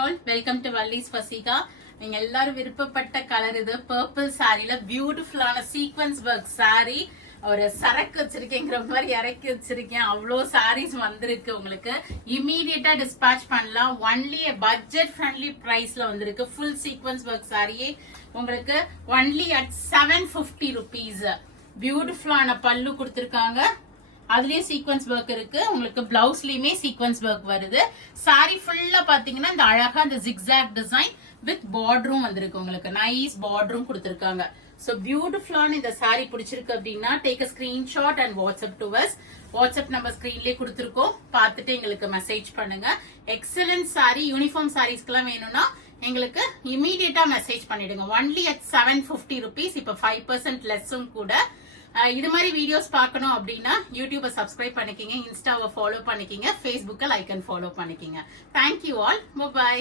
all, welcome to Valli's Fasika. நீங்க எல்லாரும் விருப்பப்பட்ட கலர் இது பர்பிள் சாரில பியூட்டிஃபுல்லான சீக்வென்ஸ் ஒர்க் சாரி. ஒரு சரக்கு வச்சிருக்கேங்கிற மாதிரி இறக்கி வச்சிருக்கேன். அவ்வளோ சாரீஸ் வந்திருக்கு. உங்களுக்கு இமீடியட்டா டிஸ்பேச் பண்ணலாம். ஒன்லி பட்ஜெட் ஃப்ரெண்ட்லி பிரைஸ்ல வந்திருக்கு. ஃபுல் சீக்வென்ஸ் ஒர்க் சாரியே உங்களுக்கு ஒன்லி அட் 750 rupees. பியூட்டிஃபுல்லான பல்லு கொடுத்திருக்காங்க. அதுலயே சீக்வென்ஸ் ஒர்க் இருக்கு. உங்களுக்கு பிளவுஸ்லயுமே சீக்வென்ஸ் ஒர்க் வருது. சாரி ஃபுல்லா பாத்தீங்கன்னா இந்த அழகா இந்த ஜிக்ஸாக் டிசைன் வித் பார்டரும் வந்திருக்கு. உங்களுக்கு நைஸ் பார்டரும் கொடுத்திருக்காங்க. சோ பியூட்டிஃபுல்லான இந்த சாரி பிடிச்சிருக்கு அப்படின்னா take a screenshot and WhatsApp to us. WhatsApp number ஸ்கிரீன்லயே கொடுத்திருக்கோம். பார்த்துட்டு எங்களுக்கு மெசேஜ் பண்ணுங்க. எக்ஸலன்ட் சாரி, யூனிஃபார்ம் சாரீஸ்க்கெல்லாம் வேணும்னா எங்களுக்கு இமீடியட்டா மெசேஜ் பண்ணிடுங்க. Only at 750 rupees. இப்ப 5% லெஸ்ஸும் கூட. இது மாதிரி வீடியோஸ் பார்க்கணும் அப்படின்னா யூடியூபை சப்ஸ்கிரைப் பண்ணிக்கிங்க, இன்ஸ்டாவை ஃபாலோ பண்ணிக்கிங்க, ஃபேஸ்புக்கை லைக் அண்ட் ஃபாலோ பண்ணிக்கிங்க. Thank you all. பாய்.